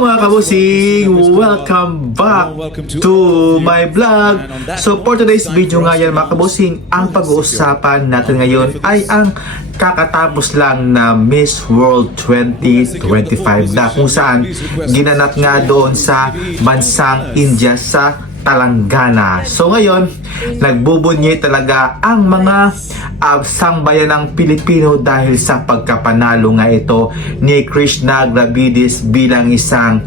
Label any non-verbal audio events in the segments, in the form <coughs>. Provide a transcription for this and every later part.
mga kabusing! Welcome back to my vlog! So for today's video nga yan mga kabusing, ang pag-uusapan natin ngayon ay ang kakatapos lang na Miss World 2025 na kung saan ginanap nga doon sa bansang India sa Talanggana. So ngayon, nagbubunyi talaga ang mga uh, sambayan ng Pilipino dahil sa pagkapanalo nga ito ni Krishna Gravidis bilang isang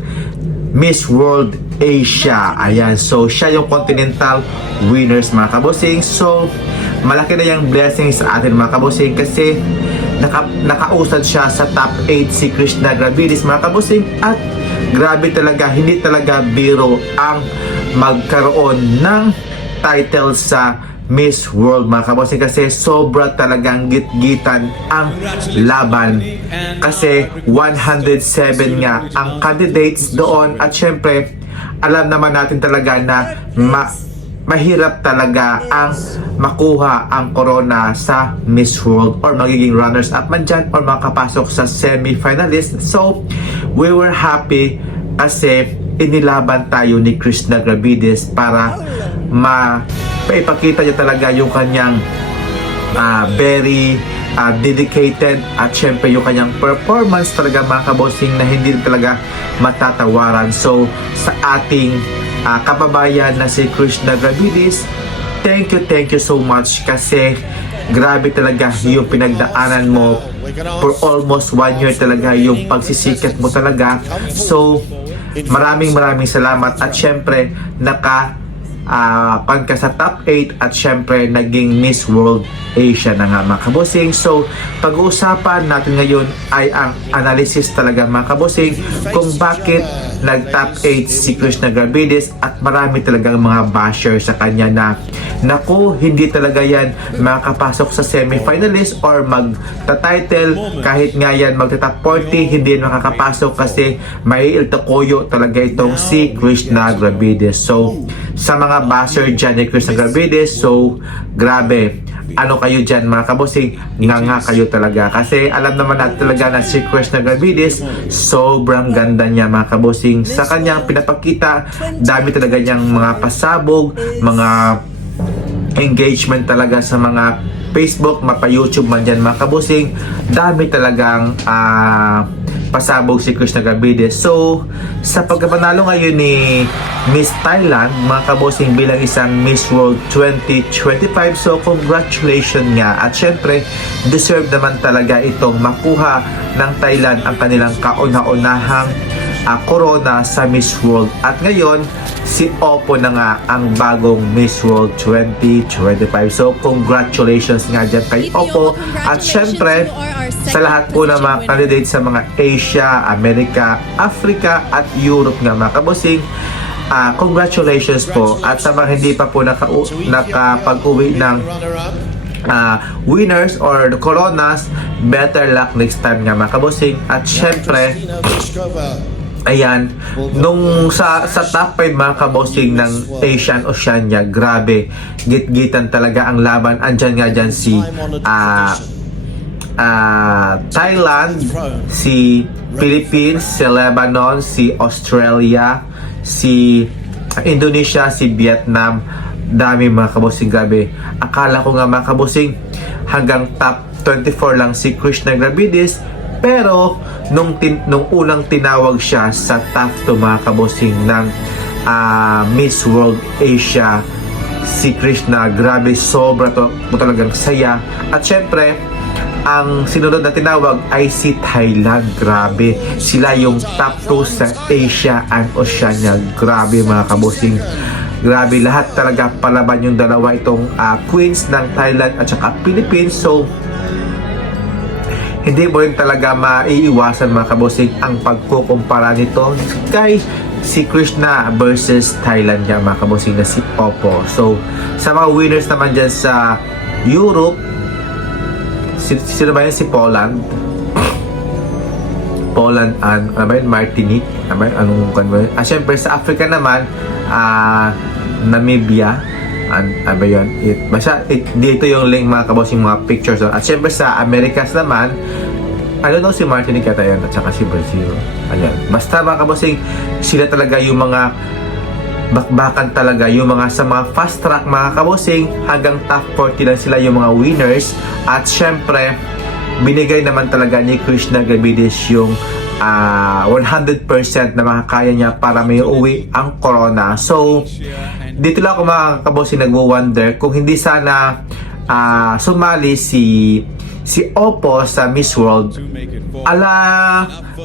Miss World Asia. Ayan, so siya yung continental winners mga kabosing. So, malaki na yung blessing sa atin mga kabosing kasi naka, nakausad siya sa top 8 si Krishna Gravidis mga kabosing at grabe talaga, hindi talaga biro ang magkaroon ng title sa Miss World mga kabosing kasi sobra talagang gitgitan ang laban. Kasi 107 nga ang candidates doon. At syempre alam naman natin talaga na ma- mahirap talaga ang makuha ang corona sa Miss World or magiging runners up man dyan or makapasok sa semi-finalist. So we were happy kasi inilaban tayo ni Krishna Gravidis para ma paipakita niya talaga yung kanyang ah, very ah, dedicated at syempre yung kanyang performance talaga mga kabosing na hindi talaga matatawaran. So sa ating ah, kababayan na si Krishna Gravidis, thank you, thank you so much kasi grabe talaga yung pinagdaanan mo for almost one year talaga yung pagsisikat mo talaga. So, maraming maraming salamat at syempre naka ah pan ka sa top 8 at syempre naging Miss World Asia na nga mga kabosing. So, pag-uusapan natin ngayon ay ang analysis talaga mga kabosing kung bakit nag-top 8 si Krishna Gravidis at marami talagang mga basher sa kanya na naku, hindi talaga yan makakapasok sa semi-finalist or magta-title kahit nga yan magta-top 40 hindi yan makakapasok kasi may iltakoyo talaga itong si Krishna Gravidis. So, sa mga basher dyan ni Krishna Gravidis, so, grabe ano kayo dyan mga kabosing? Nga nga kayo talaga. Kasi alam naman natin talaga na si Krishna Gravidis sobrang ganda niya mga kabosing. Sa kanyang pinapakita dami talaga niyang mga pasabog mga engagement talaga sa mga Facebook, mapa YouTube man dyan mga kabusing dami talagang ah, pasabog si Krishna Gravides. So, sa pagkapanalo ngayon ni Miss Thailand, mga kabusing bilang isang Miss World 2025, so congratulations nga. At syempre, deserve naman talaga itong makuha ng Thailand ang kanilang kauna-unahang ah, corona sa Miss World. At ngayon, si Oppo na nga ang bagong Miss World 2025. So, congratulations nga dyan kay Oppo. At syempre, sa lahat po ng mga candidates sa mga Asia, Amerika, Africa at Europe nga mga kabusing, ah, congratulations po. At sa mga hindi pa po naka nakapag-uwi ng ah, winners or the coronas, better luck next time nga mga kabusing. At syempre, Ayan, nung sa sa top 5 mga kabosing ng Asian Oceania, grabe, gitgitan talaga ang laban. Andyan nga dyan si ah ah, Thailand, si Philippines, si Lebanon, si Australia, si Indonesia, si Vietnam. Dami mga kabosing, grabe. Akala ko nga mga kabosing, hanggang top 24 lang si Krishna Gravidis, pero nung tin, nung unang tinawag siya sa top to mga kabosing ng ah, Miss World Asia si Krishna grabe sobra to, to talagang saya. At syempre ang sinunod na tinawag ay si Thailand grabe. Sila yung top 2 sa Asia and Oceania grabe mga kabosing. Grabe lahat talaga palaban yung dalawa itong ah, queens ng Thailand at saka Philippines. So hindi mo rin talaga maiiwasan mga kabosing ang pagkukumpara nito kay si Krishna versus Thailand niya mga kabosing na si Oppo. So, sa mga winners naman dyan sa Europe, si, sino ba yun? Si Poland. <coughs> Poland and ano ba yun? Martinique. Ano ba yun? Anong kan yun? Ah, syempre sa Africa naman, ah, Namibia. An, ano ba yun? It, basta, it, dito yung link mga kabosing mga pictures. doon. At syempre sa Americas naman, don't know si Martinique yata yan at saka si Brazil. Ayan. Basta mga kabosing, sila talaga yung mga bakbakan talaga yung mga sa mga fast track mga kabosing hanggang top 40 lang sila yung mga winners at syempre binigay naman talaga ni Krishna Gavides yung ah, 100% na makakaya niya para may uwi ang corona. So dito lang ako mga kabosing nagwo-wonder kung hindi sana ah, sumali si si Oppo sa Miss World. Ala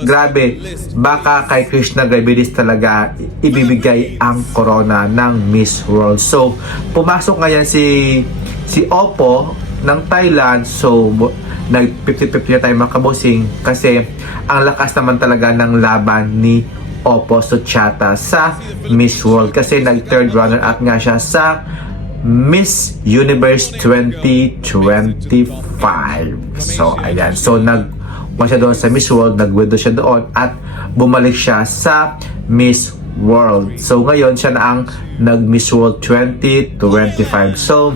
grabe. Baka kay Krishna Gavides talaga ibibigay ang corona ng Miss World. So pumasok ngayon si si Oppo ng Thailand. So nag 50-50 na tayo mga kabosing kasi ang lakas naman talaga ng laban ni Oppo Suchata sa Miss World kasi nag third runner up nga siya sa Miss Universe 2025. So, ayan. So, nag siya doon sa Miss World, nag-widow siya doon at bumalik siya sa Miss World. So, ngayon siya na ang nag-Miss World 2025. So,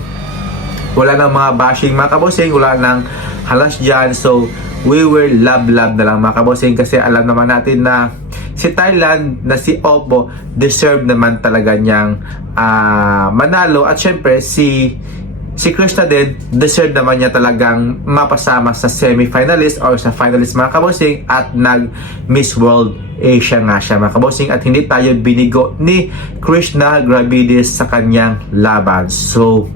wala nang mga bashing mga kabosing, wala nang halas dyan. So, we will love love na lang mga kabosing kasi alam naman natin na si Thailand na si Oppo deserve naman talaga niyang ah, manalo. At syempre si si Krishna din deserve naman niya talagang mapasama sa semi-finalist or sa finalist mga kabosing at nag Miss World Asia nga siya mga kabosing at hindi tayo binigo ni Krishna Gravides sa kanyang laban so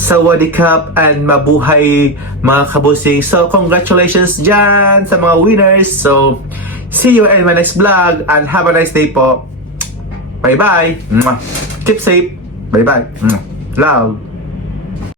Sawadee Cup and mabuhay mga kabusing. So, congratulations dyan sa mga winners. So, see you in my next vlog and have a nice day po. Bye-bye. Keep safe. Bye-bye. Love.